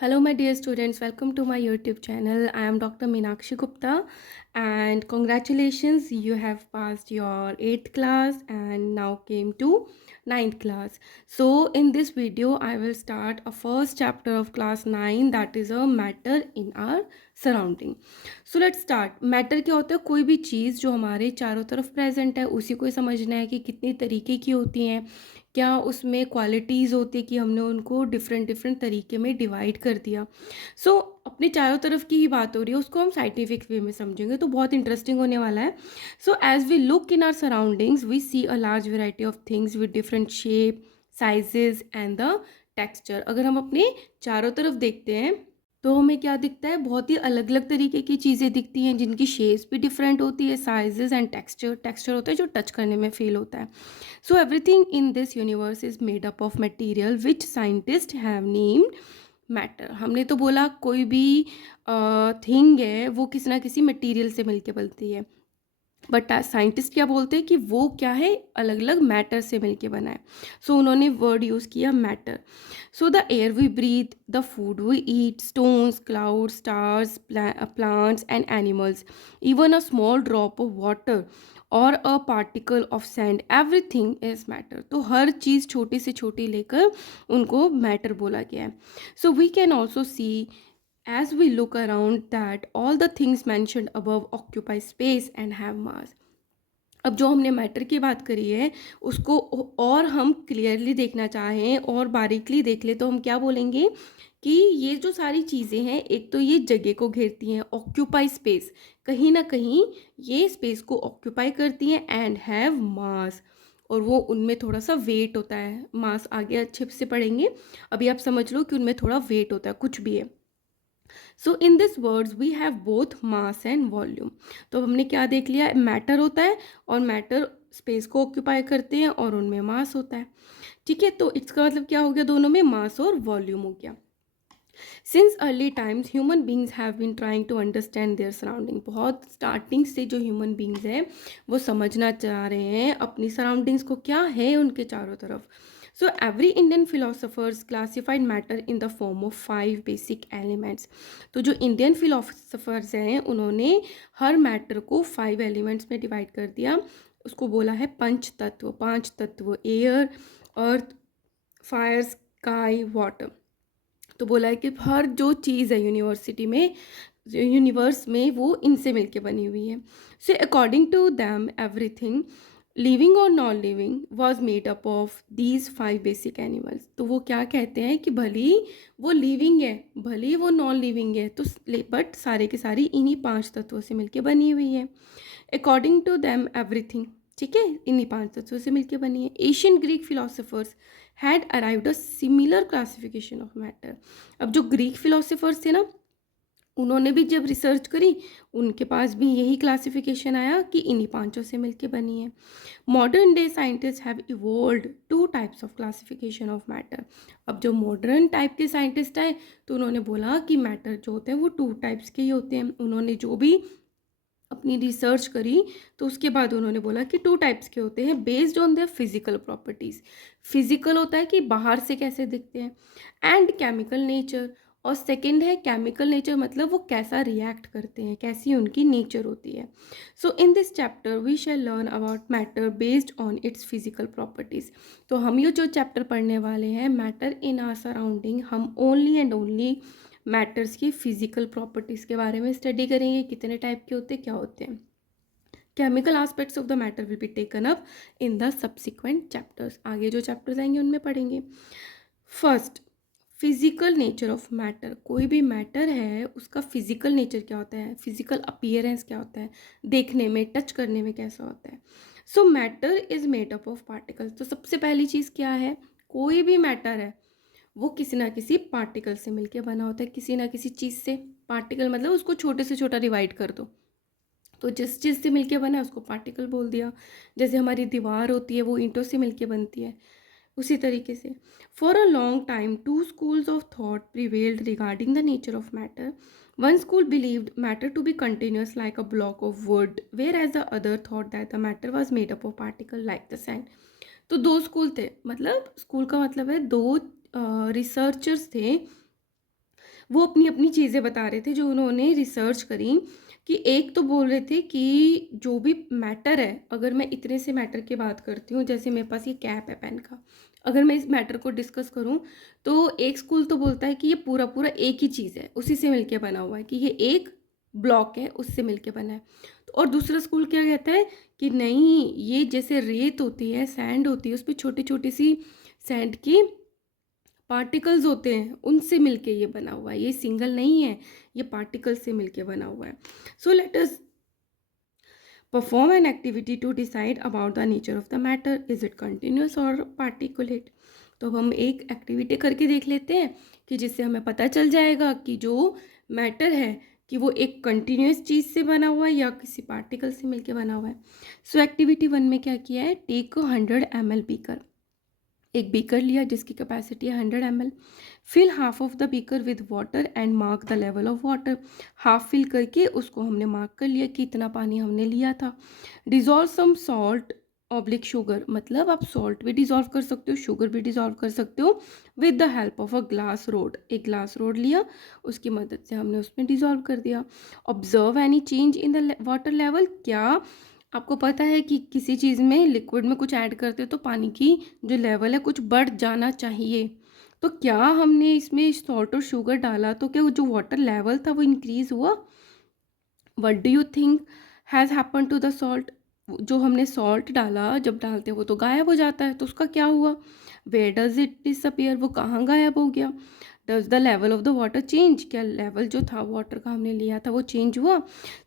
Hello, my dear students. Welcome to my YouTube channel. I am Dr. Meenakshi Gupta, and congratulations, you have passed your 8th class and now came to 9th class. So, in this video, I will start a first chapter of class 9, that is a matter in our surrounding. So, let's start. Matter क्या होता है? कोई भी चीज़ जो हमारे चारों तरफ present है उसी को समझना है कि कितनी तरीके की होती हैं, क्या उसमें क्वालिटीज़ होती कि हमने उनको डिफरेंट डिफरेंट तरीके में डिवाइड कर दिया। अपने चारों तरफ की ही बात हो रही है, उसको हम साइंटिफिक वे में समझेंगे तो बहुत इंटरेस्टिंग होने वाला है। So as we look in our surroundings we see a large variety of things with different shape, sizes and the texture. अगर हम अपने चारों तरफ देखते हैं तो हमें क्या दिखता है, बहुत ही अलग अलग तरीके की चीज़ें दिखती हैं जिनकी शेप्स भी डिफरेंट होती है, साइजेस एंड टेक्सचर टेक्सचर होता है जो टच करने में फील होता है। So everything in this universe is made up of material which scientists have named matter. हमने तो बोला कोई भी थिंग है वो किसी ना किसी मटेरियल से मिलके बनती है, बट साइंटिस्ट क्या बोलते हैं कि वो क्या है, अलग अलग मैटर से मिलके बना है। उन्होंने वर्ड यूज़ किया matter. The air we breathe, the food we eat, stones, cloud, stars, plants and animals, even a small drop of water or a particle of sand, everything is matter. तो हर चीज़ छोटी से छोटी लेकर उनको matter बोला गया है। We can also see as we look around that all the things mentioned above occupy space and have mass. अब जो हमने मैटर की बात करी है उसको और हम क्लियरली देखना चाहें और बारीकली देख ले तो हम क्या बोलेंगे कि ये जो सारी चीज़ें हैं, एक तो ये जगह को घेरती हैं, ऑक्यूपाई स्पेस, कहीं ना कहीं ये स्पेस को ऑक्यूपाई करती हैं, एंड हैव मास, और वो उनमें थोड़ा सा वेट होता है। मास आगे अच्छे से पढ़ेंगे, अभी आप समझ लो कि उनमें थोड़ा वेट होता है, कुछ भी है। In this words we have both mass and volume. तो हमने क्या देख लिया, मैटर होता है और मैटर स्पेस को ऑक्यूपाई करते हैं और उनमें मास होता है। ठीक है, तो इसका मतलब क्या हो गया, दोनों में मास और वॉल्यूम हो गया। Since early times human beings have been trying to understand their surrounding. बहुत स्टार्टिंग से जो ह्यूमन बींग्स हैं वो समझना चाह रहे हैं अपनी सराउंडिंग्स को, क्या है उनके चारों तरफ। Every Indian philosophers classified matter in the form of 5 basic elements. तो जो इंडियन फिलोसफर्स हैं उन्होंने हर मैटर को 5 एलिमेंट्स में डिवाइड कर दिया। उसको बोला है पंच तत्व, 5 तत्व, एयर, अर्थ, फायर, स्काई, वाटर। तो बोला है कि हर जो चीज़ है यूनिवर्सिटी में, यूनिवर्स में, वो इनसे मिलके बनी हुई है। According to them everything living or non living was made up of these 5 basic animals. तो वो क्या कहते हैं कि भले ही वो लिविंग है, भले ही वो नॉन लिविंग है, तो बट सारे के सारी इन्हीं 5 तत्वों से मिलके बनी हुई है। अकॉर्डिंग टू दैम एवरीथिंग, ठीक है, इन्हीं 5 तत्वों से मिलके बनी है। Asian Greek philosophers had arrived a similar classification of matter. अब जो ग्रीक फिलोसफर्स थे ना, उन्होंने भी जब रिसर्च करी, उनके पास भी यही क्लासिफिकेशन आया कि इन्हीं 5 से मिलके बनी है। Modern day scientist have evolved 2 types of classification of matter. अब जो मॉडर्न टाइप के साइंटिस्ट आए तो उन्होंने बोला कि मैटर जो होते हैं वो 2 टाइप्स के ही होते हैं। उन्होंने जो भी अपनी रिसर्च करी तो उसके बाद उन्होंने बोला कि 2 टाइप्स के होते हैं based on their physical properties. Physical होता है कि बाहर से कैसे दिखते हैं, एंड केमिकल नेचर, और सेकंड है केमिकल नेचर, मतलब वो कैसा रिएक्ट करते हैं, कैसी उनकी नेचर होती है। In this chapter we shall learn about matter based on its physical properties. तो हम ये जो चैप्टर पढ़ने वाले हैं, मैटर इन आवर सराउंडिंग, हम ओनली एंड ओनली मैटर्स की फिजिकल प्रॉपर्टीज़ के बारे में स्टडी करेंगे, कितने टाइप के होते हैं, क्या होते हैं। Chemical aspects of the matter will be taken up in the subsequent chapters. आगे जो चैप्टर्स आएंगे उनमें पढ़ेंगे। First, physical nature of matter. कोई भी मैटर है उसका फिजिकल नेचर क्या होता है, फिजिकल अपीयरेंस क्या होता है, देखने में, टच करने में कैसा होता है। Matter is made up of particles. तो सबसे पहली चीज़ क्या है, कोई भी मैटर है वो किसी ना किसी पार्टिकल से मिलके बना होता है, किसी ना किसी चीज़ से। पार्टिकल मतलब उसको छोटे से छोटा डिवाइड कर दो तो जिस चीज़ से मिलके बना है उसको पार्टिकल बोल दिया। जैसे हमारी दीवार होती है वो ईंटों से मिलके बनती है, उसी तरीके से। For a long time 2 schools of thought prevailed regarding the nature of matter. One school believed matter to be continuous like a block of wood, whereas the other thought that the matter was made up of particle like the sand. तो 2 school थे, मतलब school का मतलब है 2 researchers थे वो अपनी अपनी चीज़ें बता रहे थे जो उन्होंने रिसर्च करी। कि एक तो बोल रहे थे कि जो भी मैटर है, अगर मैं इतने से मैटर की बात करती हूँ, जैसे मेरे पास ये कैप है पेन का, अगर मैं इस मैटर को डिस्कस करूँ तो एक स्कूल तो बोलता है कि ये पूरा पूरा एक ही चीज़ है, उसी से मिलके बना हुआ है, कि ये एक ब्लॉक है उससे मिलके बना है। तो और दूसरा स्कूल क्या कहता है कि नहीं, ये जैसे रेत होती है, सैंड होती है, उस पर छोटी छोटी सी सैंड की पार्टिकल्स होते हैं, उनसे मिलके ये बना हुआ है, ये सिंगल नहीं है, ये पार्टिकल्स से मिलके बना हुआ है। So let us perform an activity to decide about the nature of the matter, is it continuous or particulate। तो अब हम एक एक्टिविटी करके देख लेते हैं कि जिससे हमें पता चल जाएगा कि जो मैटर है कि वो एक कंटिन्यूस चीज़ से बना हुआ है या किसी पार्टिकल से मिलके बना हुआ है। सो एक्टिविटी 1 में क्या किया है, टेक 100 ml बीकर, एक बीकर लिया जिसकी कैपेसिटी है 100 ml। Fill half of the beaker with water and mark the level of water, half fill करके उसको हमने मार्क कर लिया कि इतना पानी हमने लिया था। Dissolve some salt oblique sugar, मतलब आप सॉल्ट भी डिजॉल्व कर सकते हो, शुगर भी डिजॉल्व कर सकते हो with the help of a glass rod. एक ग्लास रोड लिया, उसकी मदद से हमने उसमें डिजॉल्व कर दिया। Observe any change in the water level, क्या आपको पता है कि किसी चीज़ में, लिक्विड में कुछ ऐड करते हो तो पानी की जो लेवल है कुछ बढ़ जाना चाहिए, तो क्या हमने इसमें सॉल्ट और शुगर डाला तो क्या वो जो वाटर लेवल था वो इंक्रीज हुआ। What do you think has happen to the salt, जो हमने सॉल्ट डाला, जब डालते हैं वो तो गायब हो जाता है, तो उसका क्या हुआ। वेयर डज इट डिसअपियर, वो कहाँ गायब हो गया। Does the level of the water change, क्या लेवल जो था वाटर का हमने लिया था वो चेंज हुआ।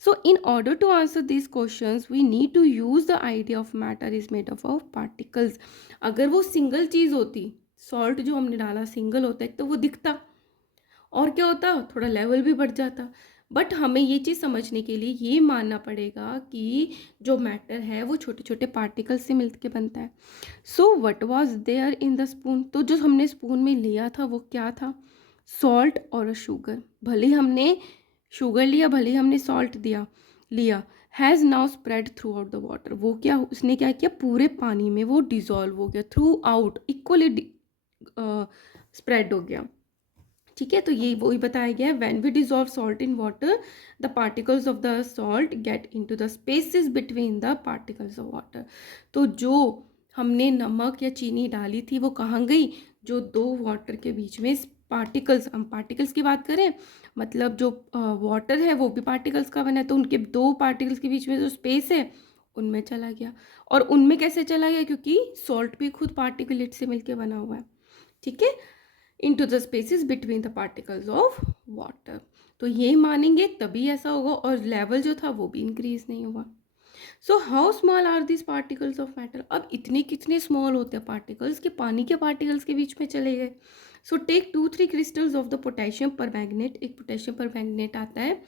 So in order to answer this questions we need to use the idea of matter is made of particles. अगर वो सिंगल चीज़ होती, सॉल्ट जो हमने डाला सिंगल होता है, तो वो दिखता और क्या होता, थोड़ा लेवल भी बढ़ जाता। बट हमें ये चीज़ समझने के लिए ये मानना पड़ेगा कि जो मैटर है वो छोटे छोटे पार्टिकल से मिलके बनता है। So what was there in the spoon, तो जो हमने स्पून में लिया था वो क्या था, सॉल्ट और शुगर। भले ही हमने शुगर लिया, भले ही हमने सॉल्ट दिया लिया, has now spread through out the water, वो क्या, उसने क्या किया, पूरे पानी में वो डिजॉल्व हो गया, थ्रू आउट इक्वली स्प्रेड हो गया। ठीक है, तो ये वही बताया गया है, when we dissolve salt in water the particles of the salt get into the spaces between the particles of water. तो जो हमने नमक या चीनी डाली थी वो कहाँ गई, जो दो वाटर के बीच में पार्टिकल्स, हम पार्टिकल्स की बात करें मतलब जो वाटर है वो भी पार्टिकल्स का बना है, तो उनके दो पार्टिकल्स के बीच में जो स्पेस है उनमें चला गया। और उनमें कैसे चला गया, क्योंकि सॉल्ट भी खुद पार्टिकुलेट से मिलके बना हुआ है। ठीक है, into the spaces between the particles of water। तो ये मानेंगे तभी ऐसा होगा, और लेवल जो था वो भी इंक्रीज नहीं हुआ। So how small are this particles of matter, अब इतने कितने स्मॉल होते हैं पार्टिकल्स के पानी के पार्टिकल्स के बीच में चले गए। So take 2-3 crystals of the potassium permanganate, एक पोटेशियम पर मैग्नेट आता है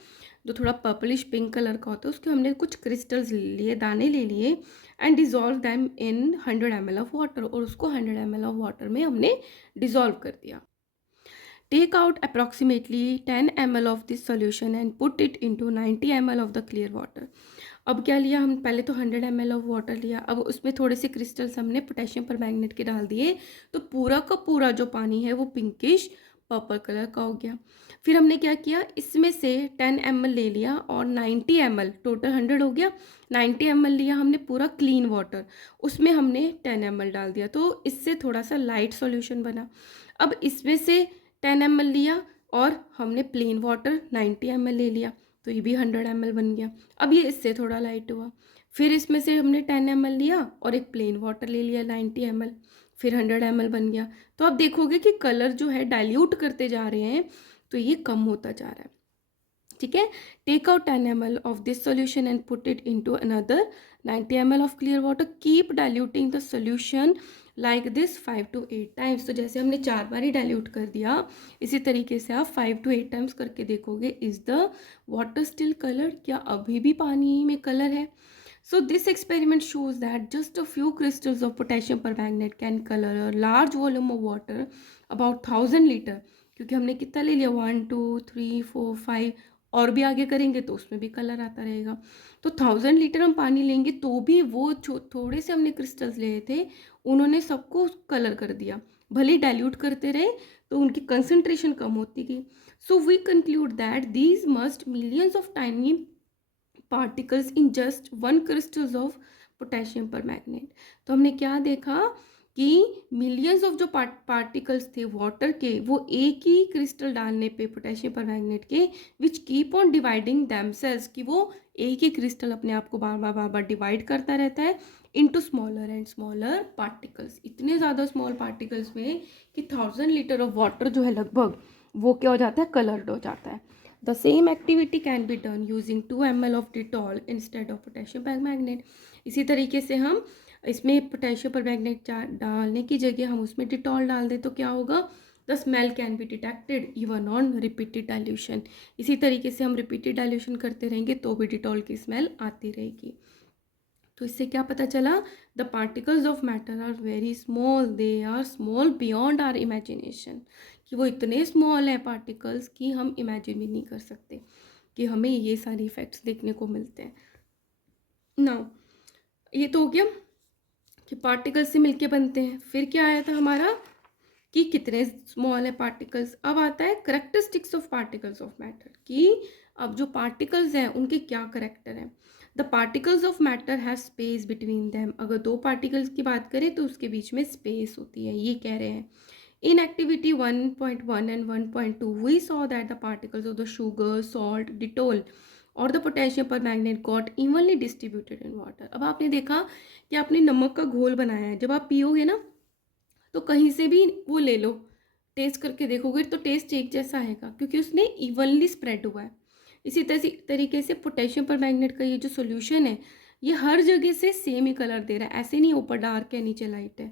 जो थोड़ा पर्पलिश पिंक कलर का होता है, उसके हमने कुछ क्रिस्टल्स लिए, दाने ले लिए, and dissolve them in 100 ml of water, और उसको 100 ml ऑफ वाटर में हमने डिजॉल्व कर दिया। Take out approximately 10 ml of this solution and put it into 90 ml of the clear water। अब क्या लिया, हम पहले तो 100 ml ऑफ वाटर लिया, अब उसमें थोड़े से क्रिस्टल्स हमने पोटेशियम परमैंगनेट के डाल दिए, तो पूरा का पूरा जो पानी है वो पिंकिश पर्पल कलर का हो गया। फिर हमने क्या किया, इसमें से 10 ml ले लिया और 90 ml, टोटल 100 हो गया, 90 ml लिया हमने पूरा क्लीन वाटर, उसमें हमने 10 ml डाल दिया, तो इससे थोड़ा सा लाइट सॉल्यूशन बना। अब इसमें से 10 ml लिया और हमने प्लेन वाटर 90 ml ले लिया, तो ये भी 100 ml बन गया। अब ये इससे थोड़ा लाइट हुआ, फिर इसमें से हमने 10 ml लिया और एक प्लेन वाटर ले लिया 90 ml, फिर 100 ml बन गया। तो आप देखोगे कि कलर जो है डाइल्यूट करते जा रहे हैं, तो ये कम होता जा रहा है। ठीक है, take out 10 ml of this solution and put it into another 90 ml of clear water, keep diluting the solution like this 5 to 8 times. तो जैसे हमने 4 बार ही डाइल्यूट कर दिया, इसी तरीके से आप 5 to 8 टाइम्स करके देखोगे, is the water still colour, क्या अभी भी पानी में कलर है। So this experiment shows that just a few crystals of potassium permanganate can color a large volume of water about 1000 litre, क्योंकि हमने कितना ले लिया 1 2 3 4 5, और भी आगे करेंगे तो उसमें भी कलर आता रहेगा। तो 1000 लीटर हम पानी लेंगे तो भी वो थोड़े से हमने क्रिस्टल्स लिए थे, उन्होंने सबको कलर कर दिया, भले डाइल्यूट करते रहे तो उनकी कंसंट्रेशन कम होती गई. So we conclude that these must millions of tiny particles in just one crystals of potassium permanganate. तो हमने क्या देखा कि मिलियंस ऑफ जो पार्टिकल्स थे वाटर के, वो एक ही क्रिस्टल डालने पे पोटेशियम पर मैग्नेट के, which keep on dividing themselves, कि वो एक ही क्रिस्टल अपने आप को बार बार बार बार डिवाइड करता रहता है into smaller and smaller particles. इतने ज़्यादा स्मॉल पार्टिकल्स में कि 1000 लीटर ऑफ वाटर जो है लगभग, वो क्या हो जाता है, कलर्ड हो जाता है. The same activity can be done using 2 ml of Dettol instead of potassium permanganate. इसी तरीके से हम इसमें पोटेशियम परमैंगनेट डालने की जगह हम उसमें डिटॉल डाल दें तो क्या होगा, the smell can be detected even on repeated dilution. इसी तरीके से हम रिपीटेड डाइल्यूशन करते रहेंगे तो भी डिटॉल की स्मेल आती रहेगी. तो इससे क्या पता चला, the particles of matter are very small, they are small beyond our imagination, कि वो इतने स्मॉल है पार्टिकल्स कि हम इमेजिन भी नहीं कर सकते कि हमें ये सारे इफेक्ट्स देखने को मिलते हैं. नाउ ये तो हो गया कि पार्टिकल्स से मिलके बनते हैं. फिर क्या आया था हमारा कि कितने स्मॉल है पार्टिकल्स. अब आता है characteristics of particles of matter, कि अब जो पार्टिकल्स हैं उनके क्या करेक्टर हैं. The particles of matter have space between them. अगर दो पार्टिकल्स की बात करें तो उसके बीच में स्पेस होती है, ये कह रहे हैं. In activity 1.1 and 1.2, we saw that the particles of the sugar, salt, Dettol और the potassium permanganate got evenly distributed in water. अब आपने देखा कि आपने नमक का घोल बनाया है, जब आप पियोगे ना तो कहीं से भी वो ले लो, टेस्ट करके देखोगे तो टेस्ट एक जैसा आएगा, क्योंकि उसने इवनली स्प्रेड हुआ है. इसी तरीके से पोटेशियम परमैंगनेट का ये जो सोल्यूशन है, ये हर जगह से सेम ही कलर दे रहा है, ऐसे नहीं ऊपर डार्क है नीचे लाइट है.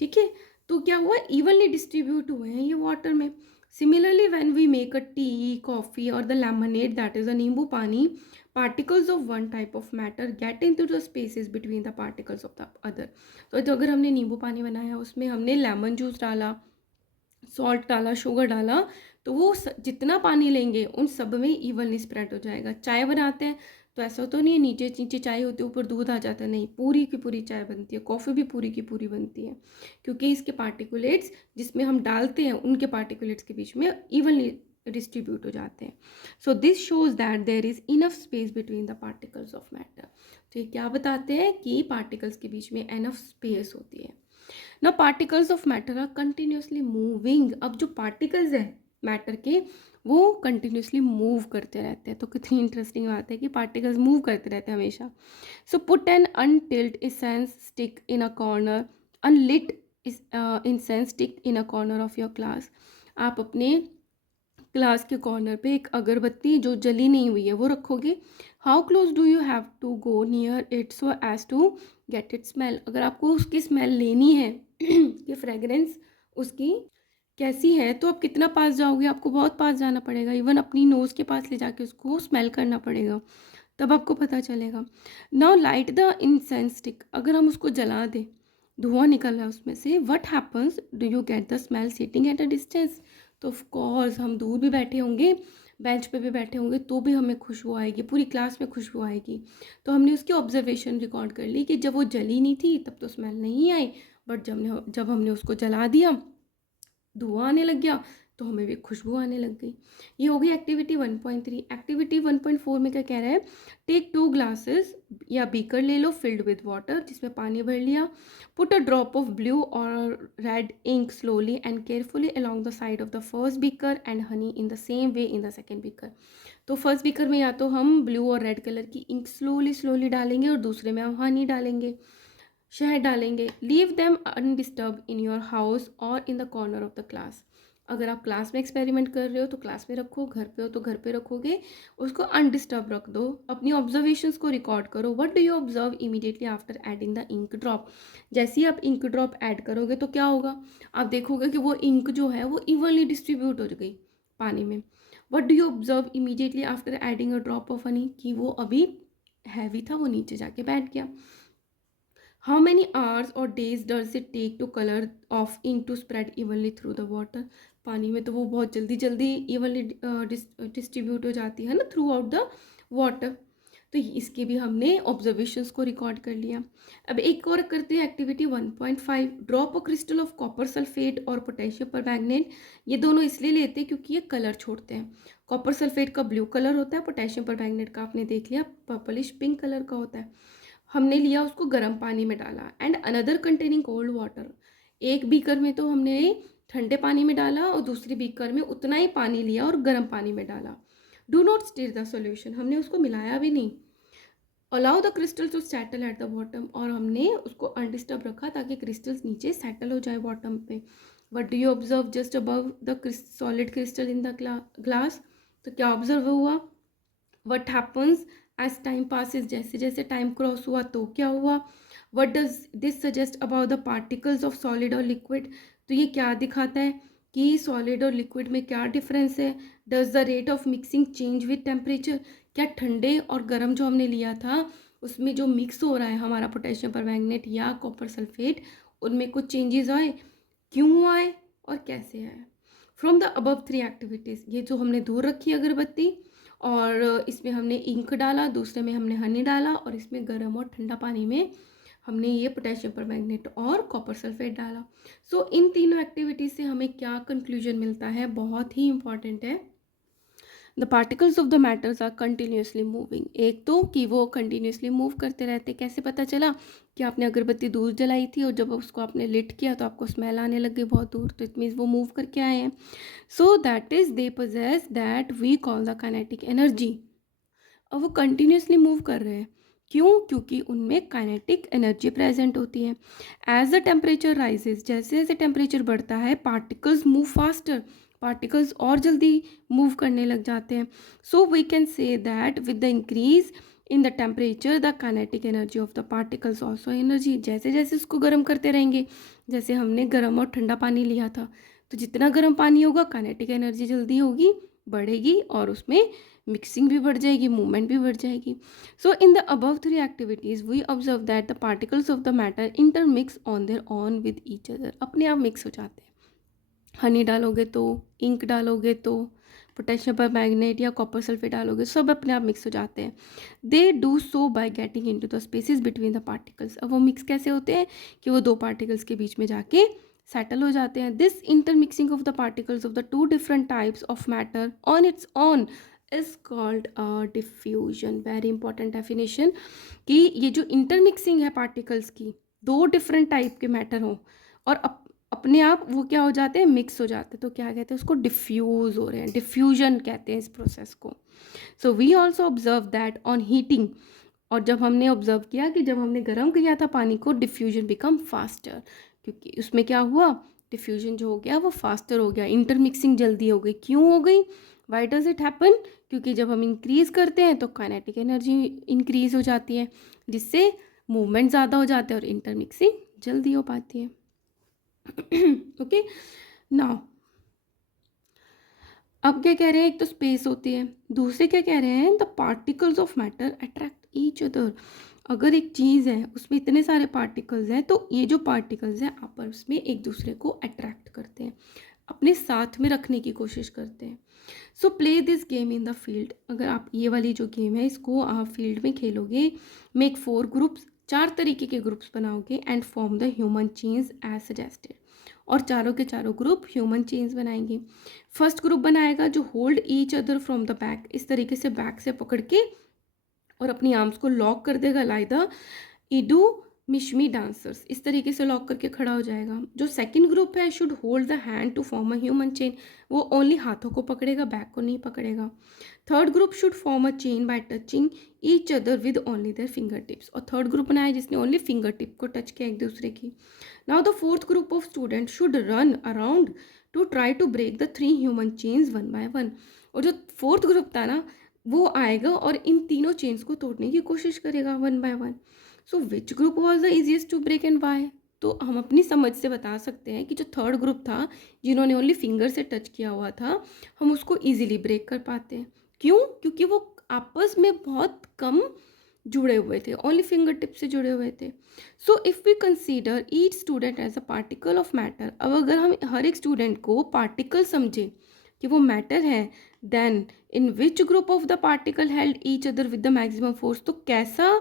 ठीक है, तो क्या हुआ, इवनली डिस्ट्रीब्यूट हुए हैं ये वाटर में. Similarly when we make a tea, coffee or the lemonade, that is a nimbu pani, particles of one type of matter get into the spaces between the particles of the other. तो जो अगर हमने नींबू पानी बनाया, उसमें हमने लेमन जूस डाला, सॉल्ट डाला, शुगर डाला, तो वो जितना पानी लेंगे उन सब में इवनली स्प्रेड हो जाएगा. चाय बनाते हैं तो ऐसा तो नहीं है नीचे नीचे चाय होती है ऊपर दूध आ जाता है, नहीं, पूरी की पूरी चाय बनती है. कॉफ़ी भी पूरी की पूरी बनती है, क्योंकि इसके पार्टिकुलेट्स जिसमें हम डालते हैं उनके पार्टिकुलेट्स के बीच में इवनली डिस्ट्रीब्यूट हो जाते हैं. So this shows that there is enough space between the particles of matter. तो ये क्या बताते हैं कि पार्टिकल्स के बीच में इनफ स्पेस होती है. ना particles of matter are continuously moving. अब जो पार्टिकल्स हैं मैटर के, वो कंटिन्यूसली मूव करते रहते हैं. तो कितनी इंटरेस्टिंग बात है कि पार्टिकल्स मूव करते रहते हैं हमेशा. So put an untilled incense stick in a corner, unlit incense stick in a corner of your class. आप अपने क्लास के कॉर्नर पे एक अगरबत्ती जो जली नहीं हुई है वो रखोगे. How close do you have to go near it so as to get it smell. अगर आपको उसकी स्मेल लेनी है कि फ्रेगरेंस उसकी कैसी है, तो आप कितना पास जाओगे, आपको बहुत पास जाना पड़ेगा. इवन अपनी नोज़ के पास ले जाके उसको स्मेल करना पड़ेगा, तब आपको पता चलेगा. Now light the incense stick. अगर हम उसको जला दें, धुआं निकल रहा है उसमें से, what happens, do you get the smell sitting at a distance. तो ऑफ कोर्स हम दूर भी बैठे होंगे, बेंच पे भी बैठे होंगे, तो भी हमें खुशबू आएगी, पूरी क्लास में खुशबू आएगी. तो हमने उसकी ऑब्जर्वेशन रिकॉर्ड कर ली कि जब वो जली नहीं थी तब तो स्मेल नहीं आई, बट जब हमने उसको जला दिया, धुआं आने लग गया, तो हमें भी खुशबू आने लग गई. ये हो गई एक्टिविटी 1.3. एक्टिविटी 1.4 में क्या कह रहा है, टेक 2 ग्लासेस या बीकर ले लो फिल्ड विद वाटर, जिसमें पानी भर लिया. Put a drop of blue और red ink slowly and carefully along the side of the first beaker and honey in the same way in the second beaker. तो first beaker में या तो हम ब्लू और रेड कलर की ink slowly slowly डालेंगे और दूसरे में हम हनी डालेंगे, शहद डालेंगे. Leave them undisturb in your house or in the corner of the class. अगर आप क्लास में एक्सपेरिमेंट कर रहे हो तो क्लास में रखो, घर पे हो तो घर पे रखोगे, उसको अनडिस्टर्ब रख दो. अपनी ऑब्जर्वेशंस को रिकॉर्ड करो. What do you observe immediately after adding the ink drop. जैसे ही आप इंक ड्रॉप ऐड करोगे तो क्या होगा, आप देखोगे कि वो इंक जो है वो इवनली डिस्ट्रीब्यूट हो गई पानी में. What do you observe immediately after adding a drop of honey, कि वो अभी हैवी था, वो नीचे जाके बैठ गया. How many hours or days does it take to color of ink to spread evenly through the water. पानी में तो वो बहुत जल्दी जल्दी evenly डिस्ट्रीब्यूट हो जाती है ना थ्रू आउट द वाटर. तो इसके भी हमने ऑब्जर्वेशंस को रिकॉर्ड कर लिया। अब एक और करते हैं activity 1.5, drop a crystal of copper sulphate और पोटेशियम परमैंगनेट। ये दोनों इसलिए लेते हैं क्योंकि ये कलर छोड़ते हैं। कॉपर सल्फेट का ब्लू कलर होता है, पोटेशियम परमैंगनेट का आपने देख लिया पर्पलिश पिंक कलर का होता है। हमने लिया उसको गर्म पानी में डाला and another containing cold water. एक बीकर में तो हमने ठंडे पानी में डाला और दूसरे बीकर में उतना ही पानी लिया और गर्म पानी में डाला। Do not stir the solution, हमने उसको मिलाया भी नहीं। Allow the crystal to settle at the bottom, और हमने उसको अनडिस्टर्ब रखा ताकि क्रिस्टल्स नीचे सेटल हो जाए बॉटम पे। What do you observe just above the solid crystal in the glass, तो क्या ऑब्जर्व हुआ? What happens as time passes, जैसे जैसे टाइम क्रॉस हुआ तो क्या हुआ? What does this suggest about the particles of solid और लिक्विड, तो ये क्या दिखाता है कि सॉलिड और लिक्विड में क्या डिफरेंस है? Does the rate of mixing change with temperature, क्या ठंडे और गर्म जो हमने लिया था उसमें जो मिक्स हो रहा है हमारा पोटेशियम परमैंगनेट या कॉपर सल्फेट, उनमें कुछ चेंजेस आए? क्यों आए और कैसे आए? फ्रॉम द अबव 3 एक्टिविटीज़, ये जो हमने दूर रखी अगरबत्ती और इसमें हमने इंक डाला, दूसरे में हमने हनी डाला और इसमें गर्म और ठंडा पानी में हमने ये पोटेशियम परमैंगनेट और कॉपर सल्फेट डाला। सो इन तीनों एक्टिविटीज़ से हमें क्या कंक्लूजन मिलता है, बहुत ही इंपॉर्टेंट है। The particles of the matters are continuously moving, एक तो कि वो कंटिन्यूसली मूव करते रहते। कैसे पता चला? कि आपने अगरबत्ती दूर जलाई थी और जब उसको आपने लिट किया तो आपको स्मेल आने लग गई बहुत दूर, तो इट मीन्स वो मूव करके आए हैं। So that is they possess that we call the kinetic energy. और वो कंटिन्यूसली मूव कर रहे हैं, क्यों? क्योंकि उनमें काइनेटिक एनर्जी प्रेजेंट होती है। एज द टेम्परेचर राइजेज, जैसे जैसे टेम्परेचर बढ़ता है पार्टिकल्स मूव फास्टर, पार्टिकल्स और जल्दी मूव करने लग जाते हैं। So we can say that with the increase in the temperature the kinetic energy of the particles also energy, जैसे जैसे इसको गर्म करते रहेंगे, जैसे हमने गर्म और ठंडा पानी लिया था, तो जितना गर्म पानी होगा काइनेटिक एनर्जी जल्दी होगी, बढ़ेगी और उसमें मिक्सिंग भी बढ़ जाएगी, मूवमेंट भी बढ़ जाएगी। So in the above 3 activities we observe that the particles of the matter intermix on there on with each other, अपने आप मिक्स हो जाते हैं। हनी डालोगे तो, इंक डालोगे तो, पोटेशियम परमैंगनेट या कॉपर सल्फेट डालोगे, सब अपने आप मिक्स हो जाते हैं। They do so by getting into the spaces between the particles. अब वो मिक्स कैसे होते हैं? कि वो दो पार्टिकल्स के बीच में जाके सेटल हो जाते हैं। This intermixing of the particles of the two different types of matter on it's on is called diffusion. Very important definition, कि ये जो इंटरमिक्सिंग है पार्टिकल्स की, दो डिफरेंट टाइप के मैटर हों और अपने आप वो क्या हो जाते हैं, मिक्स हो जाते हैं, तो क्या कहते हैं उसको? डिफ्यूज हो रहे हैं, डिफ्यूजन कहते हैं इस प्रोसेस को। So we also observe that on heating, और जब हमने ऑब्जर्व किया कि जब हमने गर्म किया था पानी को, डिफ्यूजन बिकम फास्टर, क्योंकि उसमें क्या हुआ, डिफ्यूजन जो हो गया वो फास्टर हो गया, इंटरमिक्सिंग जल्दी हो गई। क्यों हो गई? Why does it happen? क्योंकि जब हम इंक्रीज़ करते हैं तो काइनेटिक एनर्जी इंक्रीज़ हो जाती है, जिससे मूवमेंट ज़्यादा हो जाते हैं और इंटरमिक्सिंग जल्दी हो पाती है। ओके, नाउ अब क्या कह रहे हैं? एक तो स्पेस होती है, दूसरे क्या कह रहे हैं? The particles of matter attract each other. अगर एक चीज़ है उसमें इतने सारे पार्टिकल्स हैं, तो ये जो पार्टिकल्स हैं आपस में एक दूसरे को अट्रैक्ट करते हैं, अपने साथ में रखने की कोशिश करते हैं। So play this game in the field, अगर आप ये वाली जो गेम है इसको आप फील्ड में खेलोगे, मेक 4 ग्रुप्स, 4 तरीके के ग्रुप्स बनाओगे and form the human chains as suggested, और चारों के चारों ग्रुप ह्यूमन चेन्स बनाएंगे। फर्स्ट ग्रुप बनाएगा जो hold each other from the back, इस तरीके से बैक से पकड़ के और अपनी आर्म्स को लॉक कर देगा, like the Idu Mishmi dancers, इस तरीके से लॉक करके खड़ा हो जाएगा। जो सेकंड ग्रुप है should hold the hand to form a human chain, वो ओनली हाथों को पकड़ेगा, बैक को नहीं पकड़ेगा। Third group should form a chain by touching each other with only their finger tips, और थर्ड ग्रुप बनाया जिसने ओनली फिंगर टिप को टच किया एक दूसरे की। Now the fourth group of student should run around to try to break the 3 human chains one by one, और जो फोर्थ ग्रुप था ना वो आएगा और इन तीनों चेन्स को तोड़ने की कोशिश करेगा one by one. So which group was the easiest to break and why? तो हम अपनी समझ से बता सकते हैं कि जो थर्ड ग्रुप था जिन्होंने ओनली फिंगर से टच किया हुआ था, हम उसको ईजिली ब्रेक कर पाते हैं। क्यों? क्योंकि वो आपस में बहुत कम जुड़े हुए थे, ओनली फिंगर टिप से जुड़े हुए थे। So if we consider each student as a particle of matter, अब अगर हम हर एक स्टूडेंट को पार्टिकल समझे कि वो मैटर है, then in which group of the particle held each other with the maximum force, तो कैसा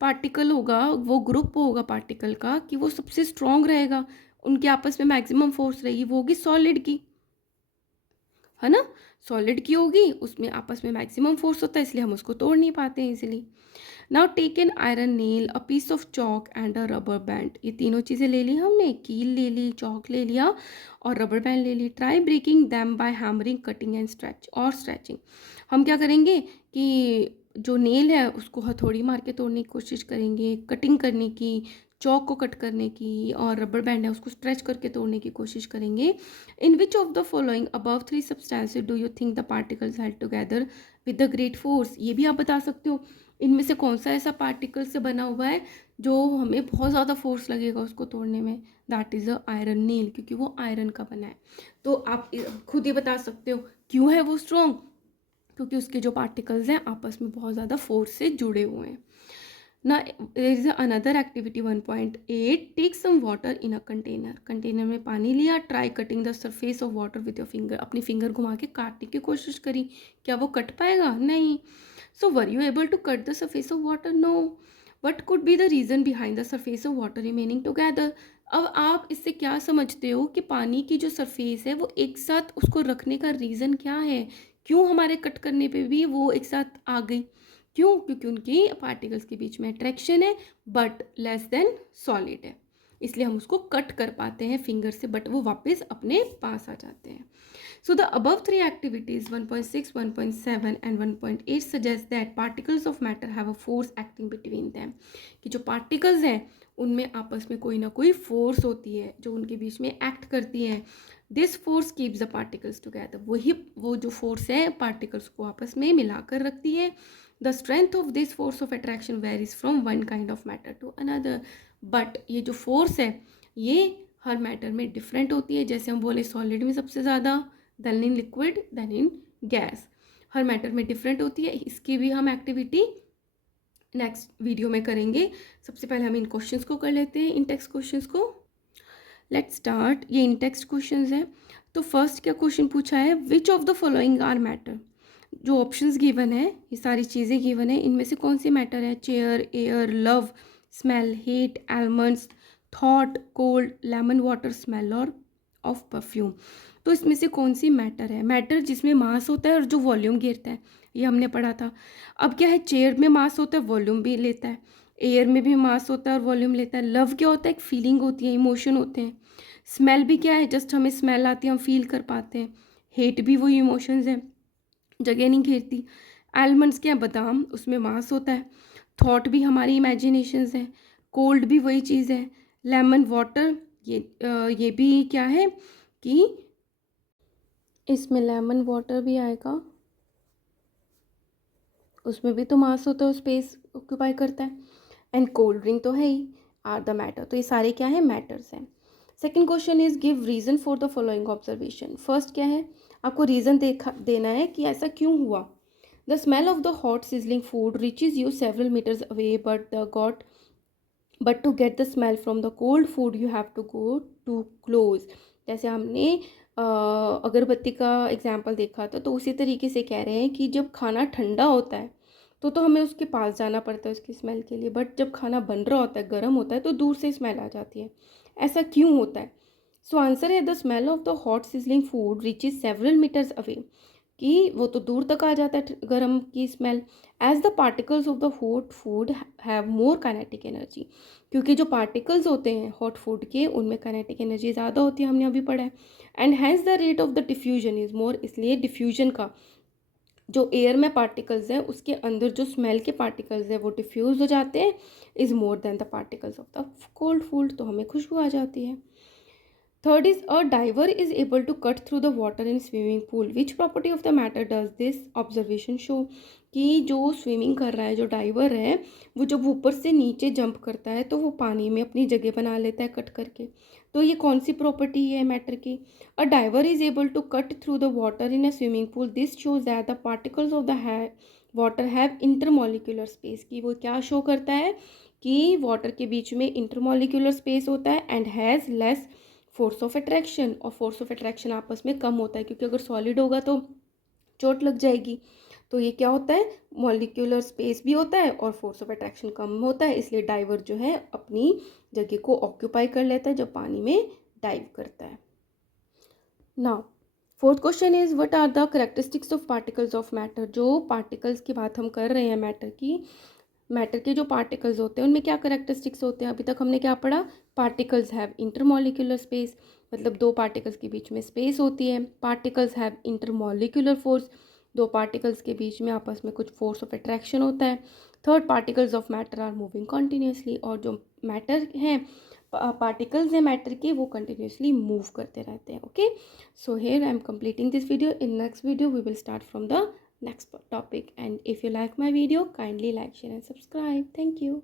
पार्टिकल होगा, वो ग्रुप होगा पार्टिकल का कि वो सबसे स्ट्रॉन्ग रहेगा, उनके आपस में मैक्सिमम फोर्स रहेगी, वो होगी सॉलिड की, है ना। सॉलिड की होगी, उसमें आपस में मैक्सिमम फोर्स होता है, इसलिए हम उसको तोड़ नहीं पाते हैं easily. Now take an iron nail, a piece of chalk and a rubber band, ये तीनों चीज़ें ले ली हमने, कील ले ली, चॉक ले लिया और रबर बैंड ले ली। Try breaking them by hammering, cutting and stretching. हम क्या करेंगे कि जो नेल है उसको हथौड़ी मार के तोड़ने की कोशिश करेंगे, कटिंग करने की, चॉक को कट करने की, और रबर बैंड है उसको स्ट्रेच करके तोड़ने की कोशिश करेंगे। In which of the following above three substances do you think the particles held together with the great force, ये भी आप बता सकते हो, इनमें से कौन सा ऐसा पार्टिकल से बना हुआ है जो हमें बहुत ज़्यादा फोर्स लगेगा उसको तोड़ने में। That is a iron nail, क्योंकि वो आयरन का बना है। तो आप खुद ही बता सकते हो क्यों है वो स्ट्रॉन्ग, क्योंकि उसके जो पार्टिकल्स हैं आपस में बहुत ज़्यादा फोर्स से जुड़े हुए हैं ना। There is another activity 1.8, take some water in a container, container में पानी लिया, try cutting the surface of water with your finger, अपनी फिंगर घुमा के काटने की कोशिश करी, क्या वो कट पाएगा, नहीं। So were you able to cut the surface of water, no. What could be the reason behind the surface of water remaining together. अब आप इससे क्या समझते हो कि पानी की जो सरफेस है वो एक साथ उसको रखने का रीज़न क्या है, क्यों हमारे कट करने पे भी वो एक साथ आ गई, क्यों, क्योंकि उनकी पार्टिकल्स के बीच में अट्रैक्शन है बट लेस देन सॉलिड है, इसलिए हम उसको कट कर पाते हैं फिंगर से, बट वो वापस अपने पास आ जाते हैं। So the above three activities 1.6, 1.7 and 1.8 suggest that particles of matter have a force acting between them, कि जो particles हैं उनमें आपस में कोई ना कोई force होती है जो उनके बीच में act करती है। This force keeps the particles together, वही वो जो force है particles को आपस में मिलाकर रखती है। The strength of this force of attraction varies from one kind of matter to another, but ये जो force है ये हर मैटर में डिफरेंट होती है, जैसे हम बोले सॉलिड में सबसे ज़्यादा, then in liquid, then in gas, हर मैटर में डिफरेंट होती है। इसकी भी हम एक्टिविटी नेक्स्ट वीडियो में करेंगे। सबसे पहले हम इन क्वेश्चंस को कर लेते हैं, इन टेक्स्ट क्वेश्चंस को। Let's start. ये इन टेक्स्ट क्वेश्चंस हैं। तो फर्स्ट क्या क्वेश्चन पूछा है, which of the following are matter, जो ऑप्शंस गिवन है, ये सारी चीज़ें गिवन है, इनमें से कौन सी मैटर है, chair, air, love, smell, hate, almonds, thought, cold, lemon water, smell और ऑफ परफ्यूम। तो इसमें से कौन सी मैटर है, मैटर जिसमें मास होता है और जो वॉल्यूम घेरता है, ये हमने पढ़ा था। अब क्या है, चेयर में मास होता है, वॉल्यूम भी लेता है, एयर में भी मास होता है और वॉल्यूम लेता है। लव क्या होता है, एक फीलिंग होती है, इमोशन होते हैं। स्मेल भी क्या है, जस्ट हमें स्मेल आती है, हम फील कर पाते हैं। हेट भी वही इमोशंस हैं, जगह नहीं घेरती। आलमंड्स क्या है, बादाम, उसमें मांस होता है। थॉट भी हमारी इमेजिनेशंस है। कोल्ड भी वही चीज़ है। लेमन वाटर, ये भी क्या है कि इसमें लेमन वाटर भी आएगा, उसमें भी तो मास होता है, स्पेस ऑक्यूपाई करता है। एंड कोल्ड ड्रिंक तो है ही, आर द मैटर, तो ये सारे क्या है, मैटर्स हैं। Second question is give reason for the following observation. First क्या है, आपको रीज़न देना है कि ऐसा क्यों हुआ। The smell of the hot sizzling food reaches you several metres away but to get the smell from the cold food you have to go to close. जैसे हमने अगरबत्ती का एग्जाम्पल देखा था, तो उसी तरीके से कह रहे हैं कि जब खाना ठंडा होता है तो हमें उसके पास जाना पड़ता है उसकी स्मेल के लिए, बट जब खाना बन रहा होता है, गर्म होता है, तो दूर से स्मेल आ जाती है। ऐसा क्यों होता है। सो आंसर है the smell of the hot sizzling food reaches several metres away, कि वो तो दूर तक आ जाता है गर्म की smell. As the particles of the hot food have more kinetic energy, क्योंकि जो पार्टिकल्स होते हैं हॉट फूड के उनमें काइनेटिक एनर्जी ज़्यादा होती है, हमने अभी पढ़ा है। And has the rate of the diffusion is more, इसलिए डिफ्यूजन का जो एयर में पार्टिकल्स हैं उसके अंदर जो स्मेल के पार्टिकल्स हैं वो डिफ्यूज़ हो जाते हैं, is more than the particles of the cold food, तो हमें खुशबू आ जाती है। Third is a diver is able to cut through the water in swimming pool, which property of the matter does this observation show, कि जो swimming कर रहा है, जो डाइवर है, वो जब ऊपर से नीचे जंप करता है तो वो पानी में अपनी जगह बना लेता है कट करके। तो ये कौन सी प्रॉपर्टी है मैटर की, a diver is able to cut through the water in a swimming pool, this shows that the particles of the water have intermolecular space, की वो क्या शो करता है कि वाटर के बीच में इंटरमोलिकुलर स्पेस होता है, and has less force of attraction, और फोर्स ऑफ अट्रैक्शन आपस में कम होता है क्योंकि अगर सॉलिड होगा तो चोट लग जाएगी। तो ये क्या होता है, मॉलिक्यूलर स्पेस भी होता है और फोर्स ऑफ अट्रैक्शन कम होता है, इसलिए डाइवर जो है अपनी जगह को ऑक्यूपाई कर लेता है जब पानी में डाइव करता है। Now fourth question is what are the characteristics of particles of matter. जो पार्टिकल्स की बात हम कर रहे हैं मैटर की, मैटर के जो पार्टिकल्स होते हैं उनमें क्या करेक्टरिस्टिक्स होते हैं। अभी तक हमने क्या पढ़ा, पार्टिकल्स हैव इंटरमॉलिक्यूलर स्पेस, मतलब दो पार्टिकल्स के बीच में स्पेस होती है। पार्टिकल्स हैव इंटरमॉलिक्यूलर फोर्स, दो पार्टिकल्स के बीच में आपस में कुछ फोर्स ऑफ अट्रैक्शन होता है। Third, particles of matter are moving continuously, और जो मैटर हैं, पार्टिकल्स हैं मैटर के, वो कंटिन्यूसली मूव करते रहते हैं। Okay, so here I am completing this video. In next video we will start from the next topic, and if you like my video, kindly like, share and subscribe. Thank you.